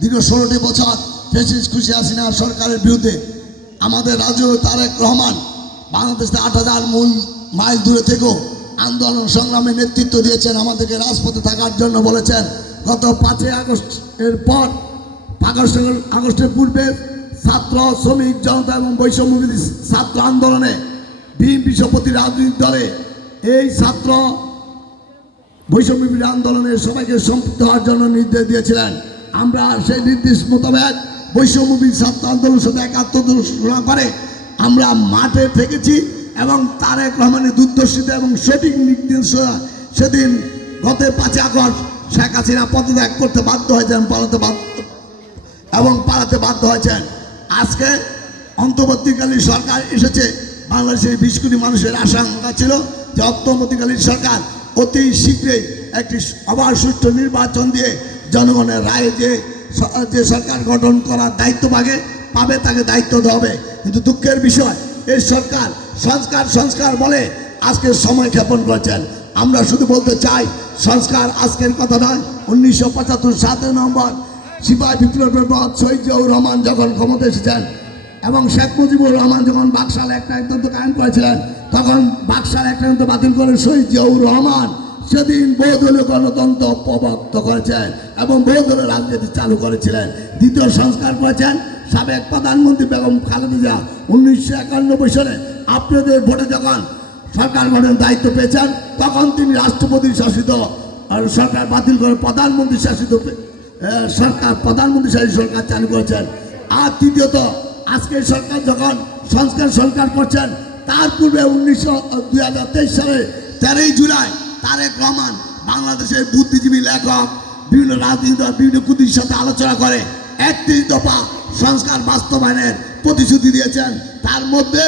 দীর্ঘ 16টি বছর ফ্যাসিস্ট খুশি হাসিনা সরকারের বিরুদ্ধে আমাদের রাজু তারেক রহমান বাংলাদেশ থেকে 8000 মাইল দূরে থেকেও আন্দোলন সংগ্রামে নেতৃত্ব দিয়েছেন, আমাদেরকে রাজপথে থাকার জন্য বলেছেন। গত 5ই আগস্টের পর আগস্টের পূর্বে ছাত্র শ্রমিক জনতা এবং বৈষম্যবিরোধী ছাত্র আন্দোলনে বিএনপি সভাপতি রাজনৈতিক দলে এই ছাত্র বৈষম্যবিরোধী আন্দোলনে সবাইকে সম্পৃক্ত হওয়ার জন্য নির্দেশ দিয়েছিলেন। আমরা সেই নির্দেশ মোতাবেক বৈষম্যবিরোধী ছাত্র আন্দোলনের সাথে একাত্মতা করে আমরা মাঠে থেকেছি এবং তারেক রহমানের দূরদর্শিতা এবং সঠিক নির্দেশ সেদিন গত 5 আগস্ট শেখ হাসিনা পদত্যাগ করতে বাধ্য হয়েছেন, পালাতে বাধ্য হয়েছেন। আজকে অন্তর্বর্তীকালীন সরকার এসেছে। বাংলাদেশের 20 কোটি মানুষের আশঙ্কা ছিল যে অন্তর্বর্তীকালীন সরকার অতি শীঘ্রই একটি অবাধ সুষ্ঠু নির্বাচন দিয়ে জনগণের রায়ে যে সরকার গঠন করার দায়িত্ব পাবে তাকে দায়িত্ব দেওয়া হবে। কিন্তু দুঃখের বিষয় এই সরকার সংস্কার বলে আজকে সময় ক্ষেপণ করেছেন। আমরা শুধু বলতে চাই সংস্কার আজকের কথা নয়। 1975 7 নভেম্বর সিপাহী বিপ্লবের পর শহীদ জিয়াউর রহমান যখন ক্ষমতা এসেছেন এবং শেখ মুজিবুর রহমান যখন বাকশাল একনায়কতন্ত্র কায়েম করেছিলেন তখন বাকশাল একনায়কতন্ত্র বাতিল করে শহীদ জিয়াউর রহমান সেদিন বহুদলীয় গণতন্ত্র প্রবর্তন করেছেন এবং বহুদলীয় রাজনীতি চালু করেছিলেন। দ্বিতীয় সংস্কার করেছেন সাবেক প্রধানমন্ত্রী বেগম খালেদা জিয়া। 1991 সালে আপনাদের ভোটে যখন সরকার গঠনের দায়িত্ব পেয়েছেন তখন তিনি রাষ্ট্রপতি শাসিত সরকার বাতিল করে প্রধানমন্ত্রী শাসিত সরকার চালু করেছেন। আর তৃতীয়ত আজকে সরকার যখন সংস্কার করছেন তার পূর্বে 2023 সালে 13 জুলাই তারেক রহমান বাংলাদেশের বুদ্ধিজীবী লেখক বিভিন্ন রাজনীতি দল বিভিন্ন কুতির সাথে আলোচনা করে 31 দফা সংস্কার বাস্তবায়নের প্রতিশ্রুতি দিয়েছেন। তার মধ্যে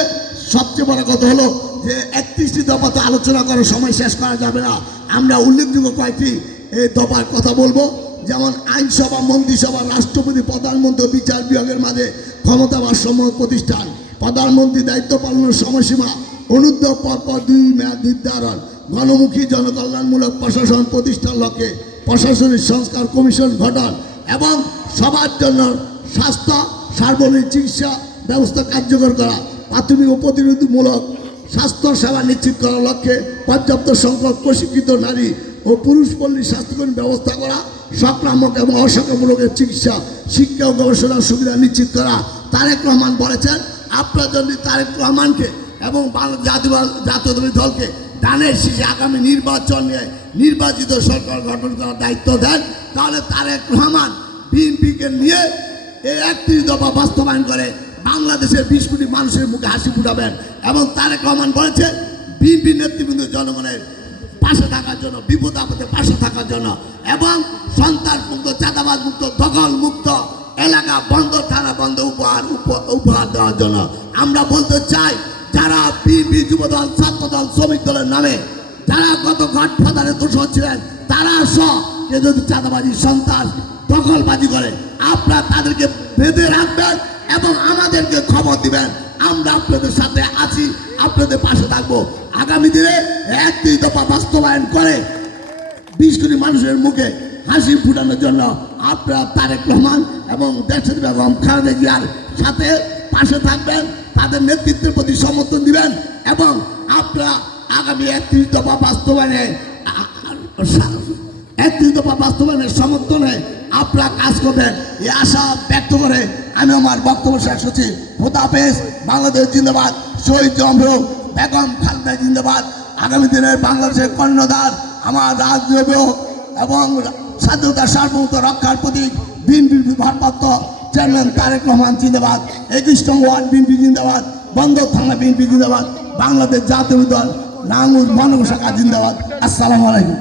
সবচেয়ে বড় কথা হলো যে 31টি দফাতে আলোচনা করার সময় শেষ করা যাবে না। আমরা উল্লেখযোগ্য কয়েকটি এই দফার কথা বলবো, যেমন আইনসভা, মন্ত্রিসভা, রাষ্ট্রপতি, প্রধানমন্ত্রী, বিচার বিভাগের মাঝে ক্ষমতা ভারসাম্য প্রতিষ্ঠান, প্রধানমন্ত্রী দায়িত্ব পালনের সময়সীমা, অনুর্ধব পরপর 2 মেয়াদ নির্ধারণ, গণমুখী জনকল্যাণমূলক প্রশাসন প্রতিষ্ঠার লক্ষ্যে প্রশাসনিক সংস্কার কমিশন গঠন এবং সবার জন্য স্বাস্থ্য সার্বজনীন চিকিৎসা ব্যবস্থা কার্যকর করা, প্রাথমিক ও প্রতিরোধমূলক স্বাস্থ্য সেবা নিশ্চিত করার লক্ষ্যে পর্যাপ্ত সংখ্যক প্রশিক্ষিত নারী ও পুরুষ পল্লী স্বাস্থ্যকর্মী ব্যবস্থা করা, সংক্রামক এবং অসংক্রামক রোগের চিকিৎসা, শিক্ষা ও গবেষণার সুবিধা নিশ্চিত করা। তারেক রহমান বলেছেন আপনারা যদি তারেক রহমানকে এবং জাতীয়তাবাদী দলকে ধানের শীষে আগামী নির্বাচনে নির্বাচিত সরকার গঠন করার দায়িত্ব দেন তাহলে তারেক রহমান বিএনপিকে নিয়ে এই 31 দফা বাস্তবায়ন করে বাংলাদেশের 20 কোটি মানুষের মুখে হাসি ফুটাবেন। এবং তারেক রহমান বলেছে বিএনপি নেতৃবৃন্দ জনগণের পাশে থাকার জন্য, বিপদ আপদে পাশে থাকার জন্য এবং সন্ত্রাস মুক্ত, চাঁদাবাজ মুক্ত, দখল মুক্ত এলাকা বন্ধ, থানা বন্ধ উপহার দেওয়ার জন্য। আমরা বলতে চাই যারা বিএনপি, যুবদল, ছাত্রদল, শ্রমিক দলের নামে যারা গত গডফাদারে দোষর ছিলেন তারা সহ যদি চাঁদাবাজি, সন্ত্রাস, দখলবাজি করে আপনারা তাদেরকে বেঁধে রাখবেন এবং আমাদেরকে খবর দিবেন। আমরা আপনাদের সাথে আছি, আপনাদের পাশে থাকবো। আগামী দিনে 31 দফা বাস্তবায়ন করে 20 কোটি মানুষের মুখে হাসি ফুটানোর জন্য আপনারা তারেক রহমান এবং দেশের বেগম খালেদা জিয়ার সাথে পাশে থাকবেন, তাদের নেতৃত্বের প্রতি সমর্থন দিবেন এবং আপনারা আগামী 31 দফা বাস্তবায়নের সমর্থনে আপনারা কাজ করবেন এই আশা ব্যক্ত করে আমি আমার বক্তব্য শেষ করছি। খোদা হাফেজ। বাংলাদেশ জিন্দাবাদ। শহীদ জমরু বেগম খালেদা জিন্দাবাদ। আগামী দিনের বাংলাদেশের কর্ণধার আমার রাজনীতি এবং স্বাধীনতা সার্বভৌমত্ব রক্ষার প্রতীক বিএনপির ভারপ্রাপ্ত চেয়ারম্যান তারেক রহমান জিন্দাবাদ। 21 নং ওয়ার্ড বিএনপি জিন্দাবাদ। বন্দর থানা বিএনপি জিন্দাবাদ। বাংলাদেশ জাতীয় দল নাঙ্গুর মহানগর শাখা জিন্দাবাদ। আসসালামু আলাইকুম।